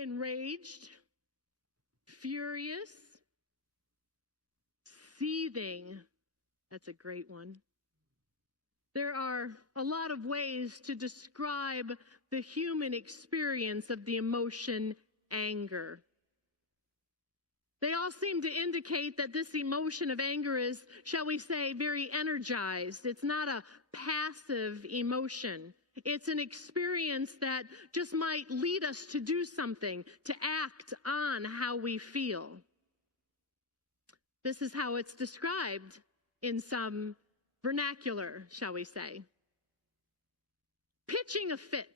enraged, furious, seething. That's a great one. There are a lot of ways to describe the human experience of the emotion anger. They all seem to indicate that this emotion of anger is, shall we say, very energized. It's not a passive emotion. It's an experience that just might lead us to do something, to act on how we feel. This is how it's described in some vernacular, shall we say. Pitching a fit,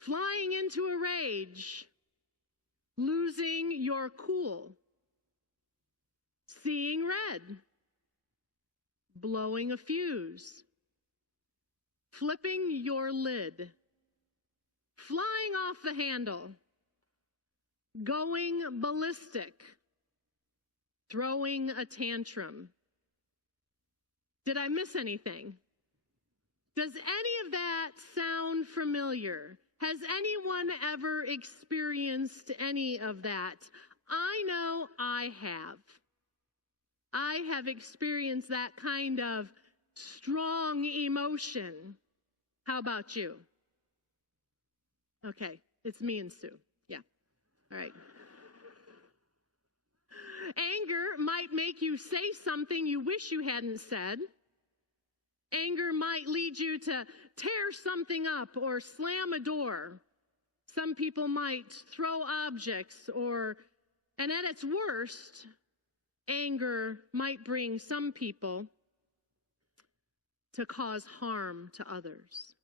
flying into a rage, losing your cool, seeing red, blowing a fuse, flipping your lid, flying off the handle, going ballistic, throwing a tantrum. Did I miss anything? Does any of that sound familiar? Has anyone ever experienced any of that? I know I have. I have experienced that kind of strong emotion. How about you? Okay, it's me and Sue. Yeah, all right. Anger might make you say something you wish you hadn't said. Anger might lead you to tear something up or slam a door. Some people might throw objects and at its worst, anger might bring some people to cause harm to others.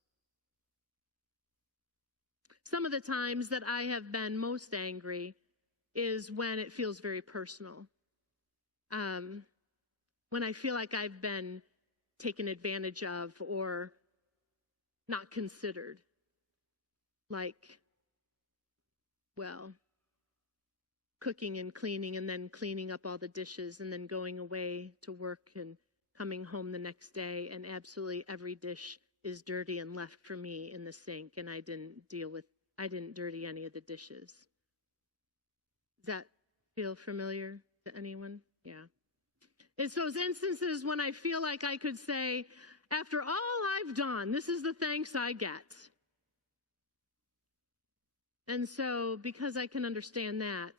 Some of the times that I have been most angry is when it feels very personal. When I feel like I've been taken advantage of or not considered. Like, well, cooking and cleaning and then cleaning up all the dishes and then going away to work and coming home the next day and absolutely every dish is dirty and left for me in the sink and I didn't dirty any of the dishes. Does that feel familiar to anyone? Yeah. It's those instances when I feel like I could say, after all I've done, this is the thanks I get. And so, because I can understand that,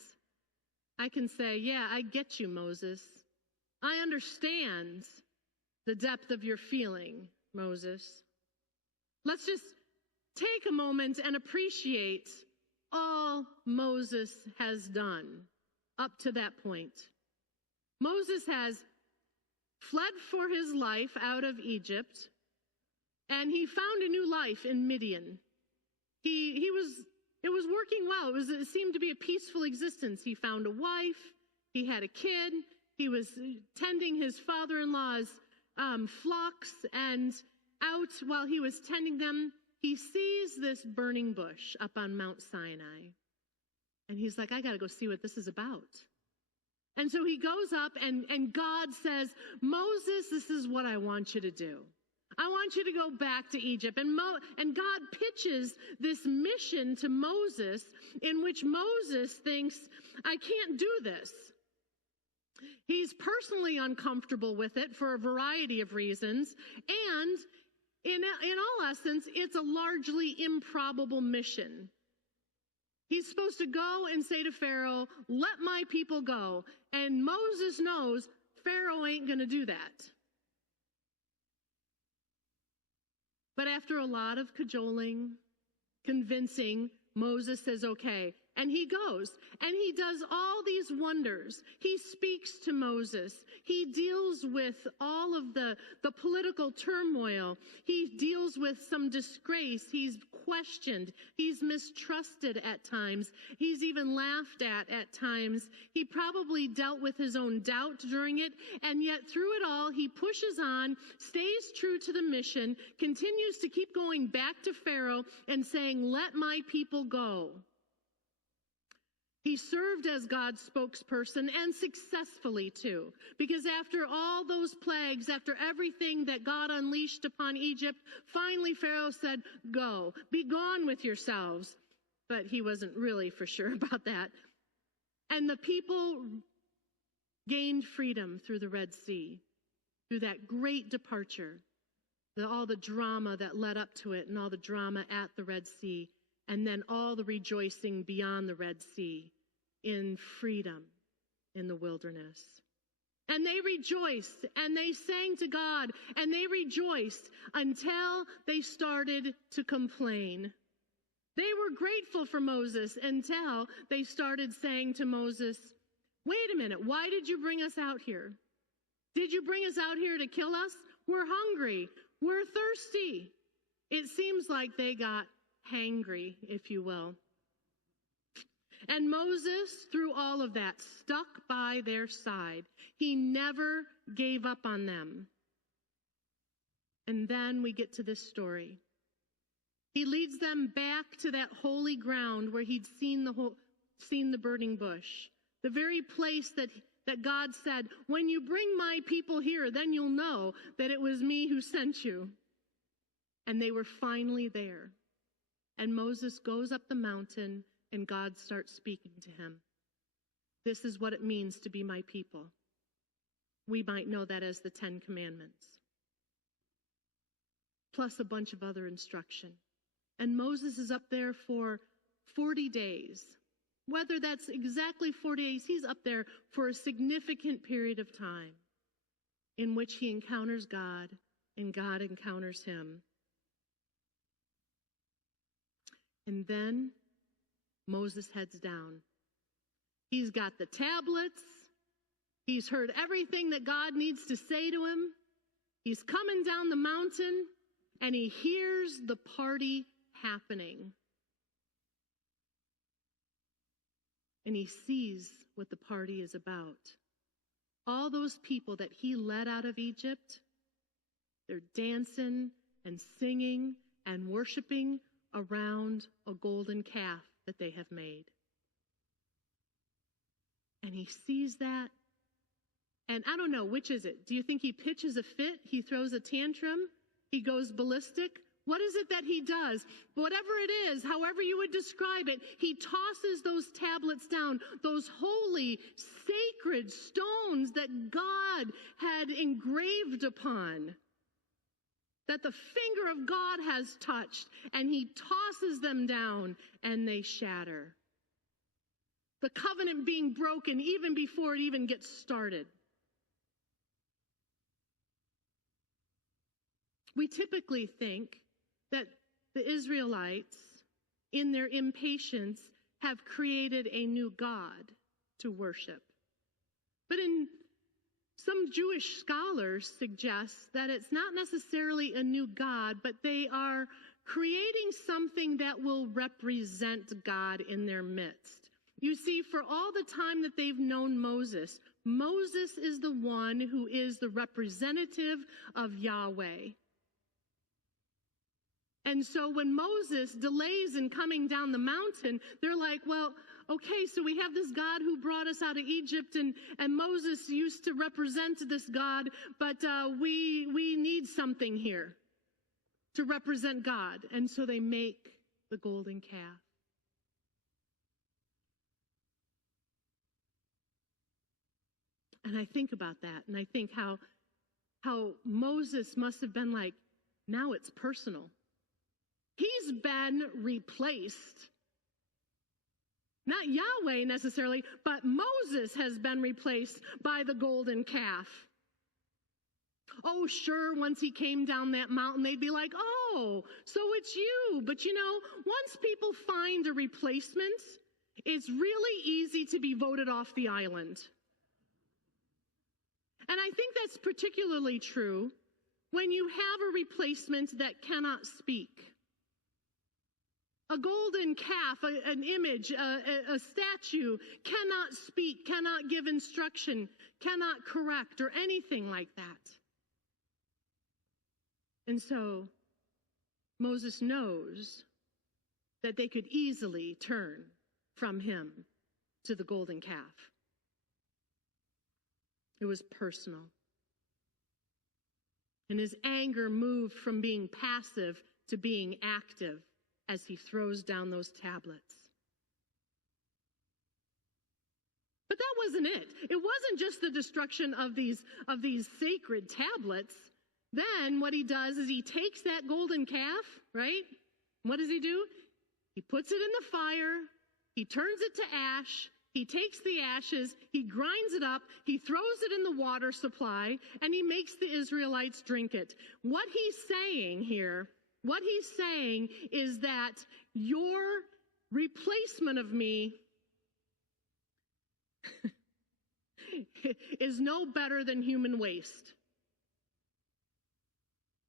I can say, yeah, I get you, Moses. I understand the depth of your feeling, Moses. Let's just take a moment and appreciate all Moses has done up to that point. Moses has fled for his life out of Egypt, and he found a new life in Midian. It was working well. It seemed to be a peaceful existence. He found a wife. He had a kid. He was tending his father-in-law's flocks, and out while he was tending them, he sees this burning bush up on Mount Sinai. And he's like, I got to go see what this is about. And so he goes up and God says, Moses, this is what I want you to do. I want you to go back to Egypt. And God pitches this mission to Moses in which Moses thinks, I can't do this. He's personally uncomfortable with it for a variety of reasons. And in all essence, it's a largely improbable mission. He's supposed to go and say to Pharaoh, let my people go. And Moses knows Pharaoh ain't going to do that. But after a lot of cajoling, convincing, Moses says, okay. And he goes and he does all these wonders. He speaks to Moses. He deals with all of the political turmoil. He deals with some disgrace. He's questioned. He's mistrusted at times. He's even laughed at times. He probably dealt with his own doubt during it. And yet through it all, he pushes on, stays true to the mission, continues to keep going back to Pharaoh and saying, let my people go. He served as God's spokesperson, and successfully too. Because after all those plagues, after everything that God unleashed upon Egypt, finally Pharaoh said, "Go, be gone with yourselves." But he wasn't really for sure about that. And the people gained freedom through the Red Sea, through that great departure, all the drama that led up to it and all the drama at the Red Sea, and then all the rejoicing beyond the Red Sea in freedom in the wilderness. And they rejoiced, and they sang to God, and they rejoiced until they started to complain. They were grateful for Moses until they started saying to Moses, "Wait a minute, why did you bring us out here? Did you bring us out here to kill us? We're hungry, we're thirsty." It seems like they got hangry, if you will. And Moses, through all of that, stuck by their side. He never gave up on them. And then we get to this story. He leads them back to that holy ground where he'd seen the burning bush, the very place that God said, "When you bring my people here, then you'll know that it was me who sent you." And they were finally there. And Moses goes up the mountain, and God starts speaking to him. This is what it means to be my people. We might know that as the 10 Commandments, plus a bunch of other instruction. And Moses is up there for 40 days. Whether that's exactly 40 days, he's up there for a significant period of time in which he encounters God and God encounters him. And then Moses heads down. He's got the tablets. He's heard everything that God needs to say to him. He's coming down the mountain, and he hears the party happening. And he sees what the party is about. All those people that he led out of Egypt, they're dancing and singing and worshiping around a golden calf that they have made. And he sees that, and I don't know, which is it? Do you think he pitches a fit? He throws a tantrum? He goes ballistic? What is it that he does? Whatever it is, however you would describe it, he tosses those tablets down, those holy, sacred stones that God had engraved upon, that the finger of God has touched, and he tosses them down, and they shatter. The covenant being broken even before it even gets started. We typically think that the Israelites, in their impatience, have created a new God to worship. But some Jewish scholars suggest that it's not necessarily a new God, but they are creating something that will represent God in their midst. You see, for all the time that they've known Moses, Moses is the one who is the representative of Yahweh. And so when Moses delays in coming down the mountain, they're like, well, okay, so we have this God who brought us out of Egypt, and Moses used to represent this God, but we need something here to represent God. And so they make the golden calf. And I think about that, and I think how Moses must have been like, now it's personal. He's been replaced. Not Yahweh necessarily, but Moses has been replaced by the golden calf. Oh, sure, once he came down that mountain, they'd be like, oh, so it's you. But you know, once people find a replacement, it's really easy to be voted off the island. And I think that's particularly true when you have a replacement that cannot speak. A golden calf, an image, a statue cannot speak, cannot give instruction, cannot correct, or anything like that. And so Moses knows that they could easily turn from him to the golden calf. It was personal. And his anger moved from being passive to being active as he throws down those tablets. But that wasn't it. It wasn't just the destruction of these sacred tablets. Then what he does is he takes that golden calf, right? What does he do? He puts it in the fire. He turns it to ash. He takes the ashes. He grinds it up. He throws it in the water supply, and he makes the Israelites drink it. What he's saying here, what he's saying is that your replacement of me is no better than human waste,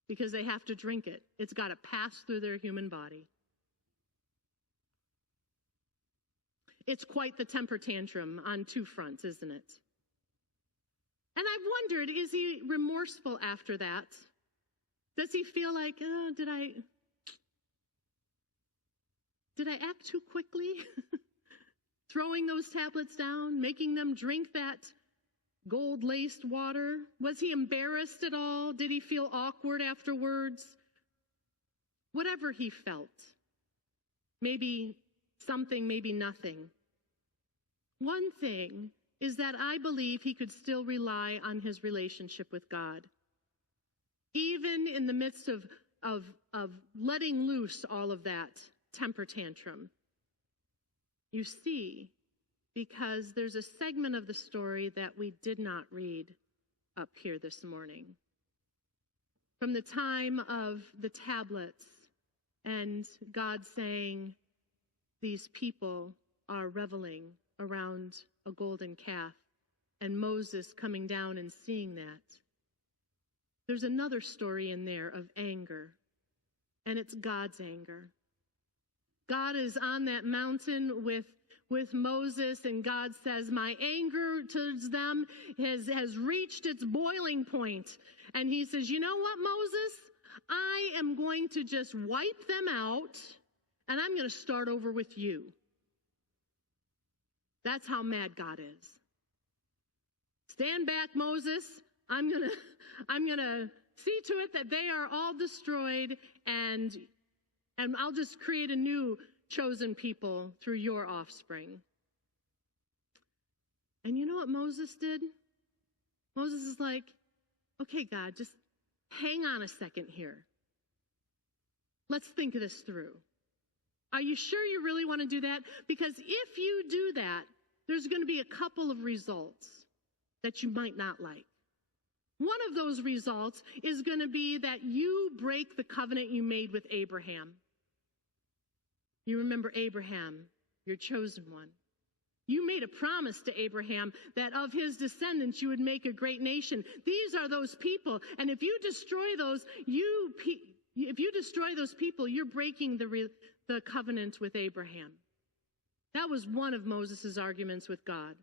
because they have to drink it. It's got to pass through their human body. It's quite the temper tantrum on two fronts, isn't it? And I've wondered, is he remorseful after that? Does he feel like, oh, did I act too quickly? Throwing those tablets down, making them drink that gold-laced water? Was he embarrassed at all? Did he feel awkward afterwards? Whatever he felt, maybe something, maybe nothing. One thing is that I believe he could still rely on his relationship with God. Even in the midst of letting loose all of that temper tantrum. You see, because there's a segment of the story that we did not read up here this morning. From the time of the tablets and God saying, these people are reveling around a golden calf, and Moses coming down and seeing that. There's another story in there of anger, and it's God's anger. God is on that mountain with Moses, and God says, my anger towards them has reached its boiling point. And he says, you know what, Moses? I am going to just wipe them out, and I'm going to start over with you. That's how mad God is. Stand back, Moses. I'm going to see to it that they are all destroyed, and I'll just create a new chosen people through your offspring. And you know what Moses did? Moses is like, okay, God, just hang on a second here. Let's think this through. Are you sure you really want to do that? Because if you do that, there's going to be a couple of results that you might not like. One of those results is going to be that you break the covenant you made with Abraham. You remember Abraham, your chosen one. You made a promise to Abraham that of his descendants you would make a great nation. These are those people, and if you destroy those, people, you're breaking the covenant with Abraham. That was one of Moses' arguments with God.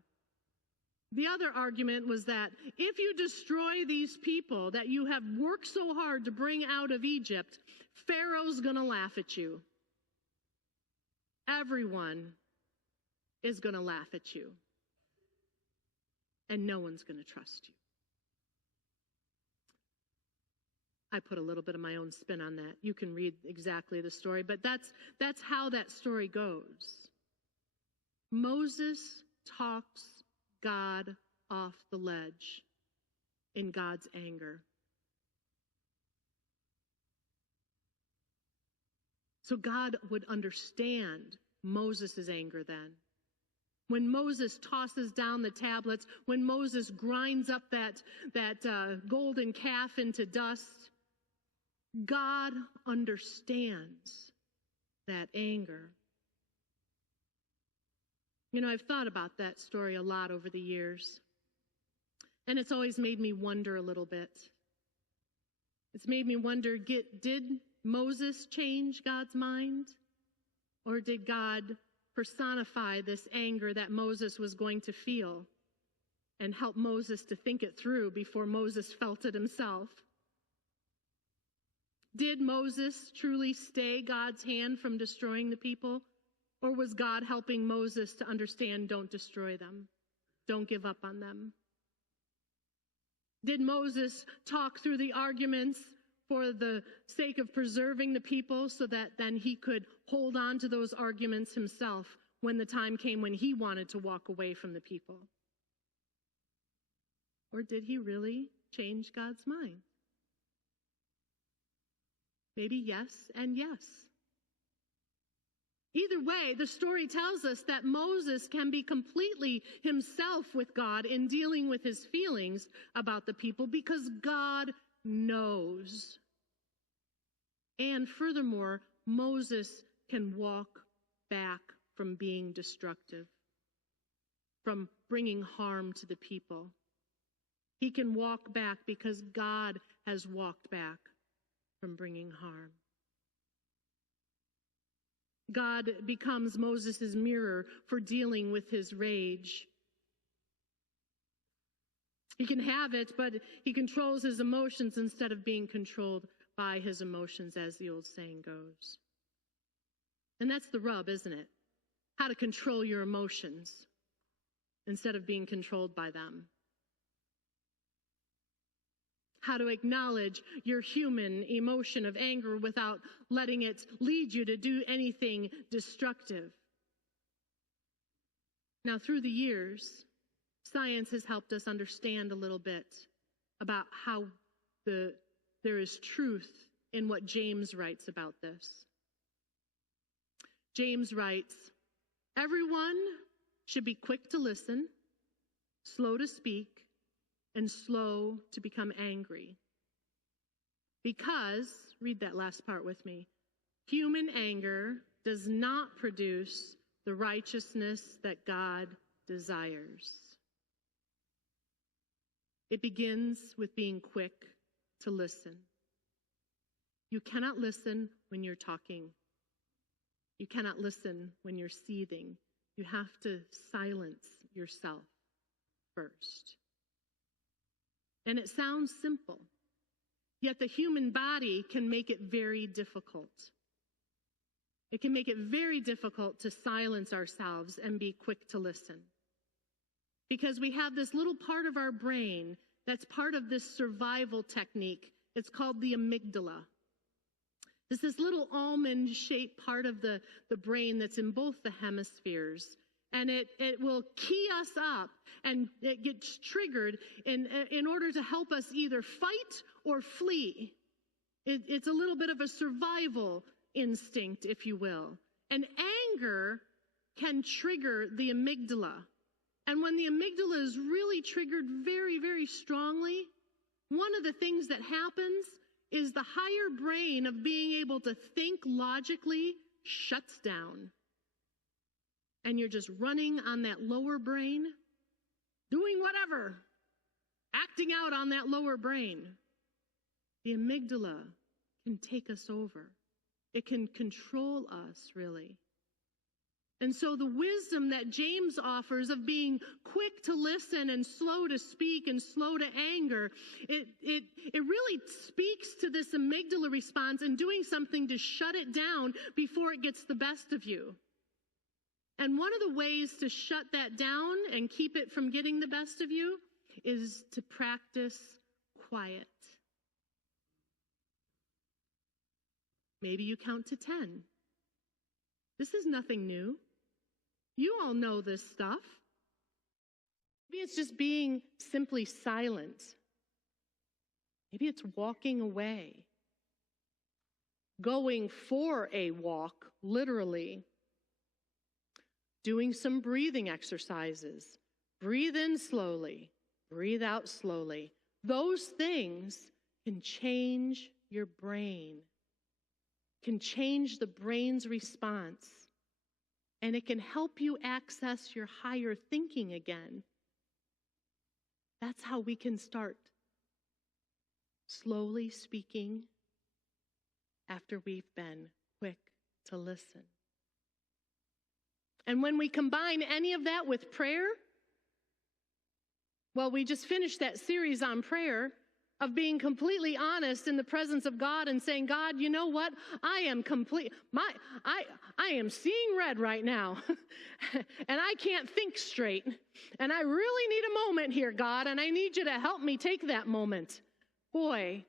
The other argument was that if you destroy these people that you have worked so hard to bring out of Egypt, Pharaoh's going to laugh at you. Everyone is going to laugh at you. And no one's going to trust you. I put a little bit of my own spin on that. You can read exactly the story, but that's how that story goes. Moses talks God off the ledge in God's anger. So God would understand Moses' anger then. When Moses tosses down the tablets, when Moses grinds up that golden calf into dust, God understands that anger. You know, I've thought about that story a lot over the years, and it's always made me wonder a little bit. It's made me wonder, did Moses change God's mind? Or did God personify this anger that Moses was going to feel and help Moses to think it through before Moses felt it himself? Did Moses truly stay God's hand from destroying the people? Or was God helping Moses to understand, don't destroy them, don't give up on them? Did Moses talk through the arguments for the sake of preserving the people so that then he could hold on to those arguments himself when the time came when he wanted to walk away from the people? Or did he really change God's mind? Maybe yes and yes. Either way, the story tells us that Moses can be completely himself with God in dealing with his feelings about the people because God knows. And furthermore, Moses can walk back from being destructive, from bringing harm to the people. He can walk back because God has walked back from bringing harm. God becomes Moses' mirror for dealing with his rage. He can have it, but he controls his emotions instead of being controlled by his emotions, as the old saying goes. And that's the rub, isn't it? How to control your emotions instead of being controlled by them. How to acknowledge your human emotion of anger without letting it lead you to do anything destructive. Now, through the years, science has helped us understand a little bit about how there is truth in what James writes about this. James writes, "Everyone should be quick to listen, slow to speak, and slow to become angry. Because," read that last part with me, "human anger does not produce the righteousness that God desires." It begins with being quick to listen. You cannot listen when you're talking. You cannot listen when you're seething. You have to silence yourself first. And it sounds simple, yet the human body can make it very difficult. It can make it very difficult to silence ourselves and be quick to listen. Because we have this little part of our brain that's part of this survival technique. It's called the amygdala. It's this little almond-shaped part of the brain that's in both the hemispheres. And it will key us up, and it gets triggered in order to help us either fight or flee. It's a little bit of a survival instinct, if you will. And anger can trigger the amygdala. And when the amygdala is really triggered very, very strongly, one of the things that happens is the higher brain of being able to think logically shuts down. And you're just running on that lower brain, doing whatever, acting out on that lower brain. The amygdala can take us over. It can control us, really. And so the wisdom that James offers of being quick to listen and slow to speak and slow to anger, it really speaks to this amygdala response and doing something to shut it down before it gets the best of you. And one of the ways to shut that down and keep it from getting the best of you is to practice quiet. Maybe you count to 10. This is nothing new. You all know this stuff. Maybe it's just being simply silent. Maybe it's walking away. Going for a walk, literally. Doing some breathing exercises. Breathe in slowly. Breathe out slowly. Those things can change your brain. Can change the brain's response. And it can help you access your higher thinking again. That's how we can start slowly speaking after we've been quick to listen. And when we combine any of that with prayer, well, we just finished that series on prayer. of being completely honest in the presence of God and saying, God, you know what? I am seeing red right now and I can't think straight. And I really need a moment here, God, and I need you to help me take that moment. Boy,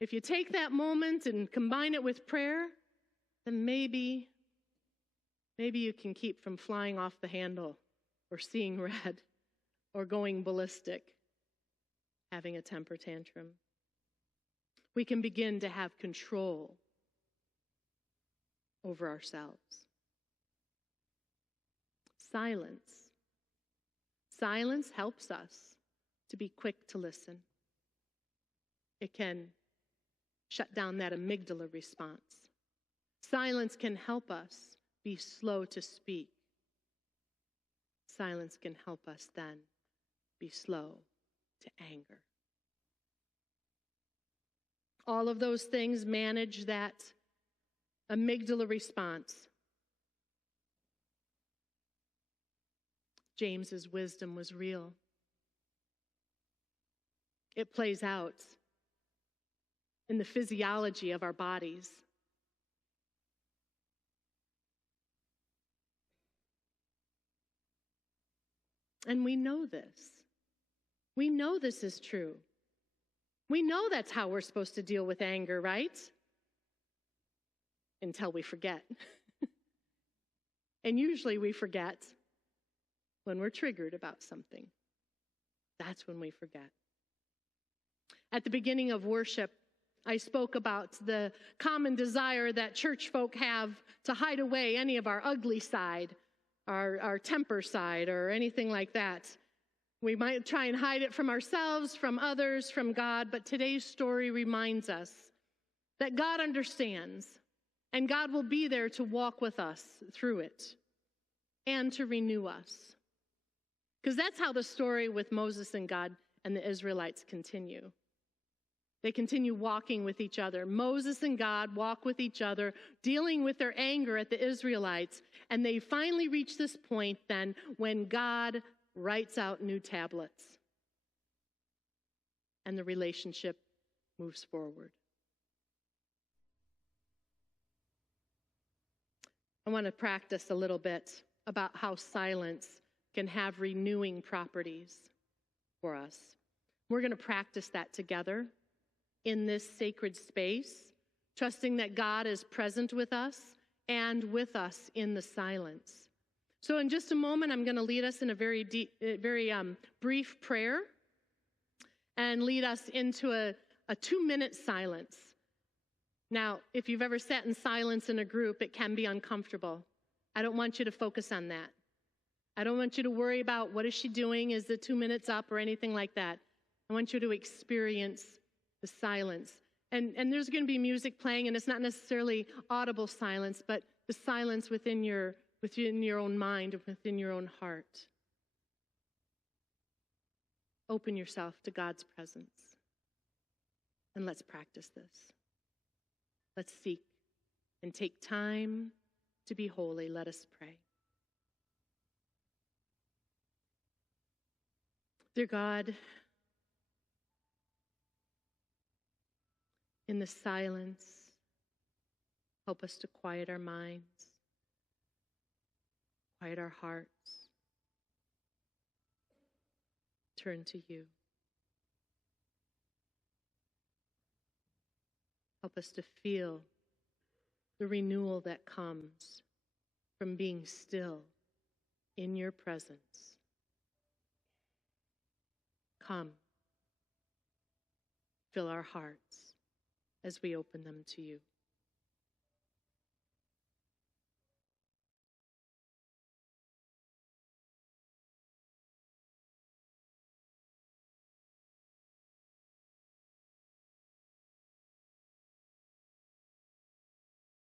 if you take that moment and combine it with prayer, then maybe you can keep from flying off the handle or seeing red or going ballistic, having a temper tantrum. We can begin to have control over ourselves. Silence. Silence helps us to be quick to listen. It can shut down that amygdala response. Silence can help us be slow to speak. Silence can help us then be slow to anger. All of those things manage that amygdala response. James's wisdom was real. It plays out in the physiology of our bodies. And we know this. We know this is true. We know that's how we're supposed to deal with anger, right? Until we forget. And usually we forget when we're triggered about something. That's when we forget. At the beginning of worship, I spoke about the common desire that church folk have to hide away any of our ugly side, our temper side, or anything like that. We might try and hide it from ourselves, from others, from God, but today's story reminds us that God understands, and God will be there to walk with us through it and to renew us. Because that's how the story with Moses and God and the Israelites continue. They continue walking with each other. Moses and God walk with each other, dealing with their anger at the Israelites. And they finally reach this point then when God writes out new tablets. And the relationship moves forward. I want to practice a little bit about how silence can have renewing properties for us. We're going to practice that together in this sacred space, trusting that God is present with us and with us in the silence. So in just a moment, I'm going to lead us in a very brief prayer and lead us into a 2-minute silence. Now, if you've ever sat in silence in a group, it can be uncomfortable. I don't want you to focus on that. I don't want you to worry about what is she doing, is the 2 minutes up, or anything like that. I want you to experience the silence. And there's going to be music playing, and it's not necessarily audible silence, but the silence within your own mind, within your own heart. Open yourself to God's presence. And let's practice this. Let's seek and take time to be holy. Let us pray. Dear God, in the silence, help us to quiet our minds, quiet our hearts, turn to you. Help us to feel the renewal that comes from being still in your presence. Come, fill our hearts as we open them to you.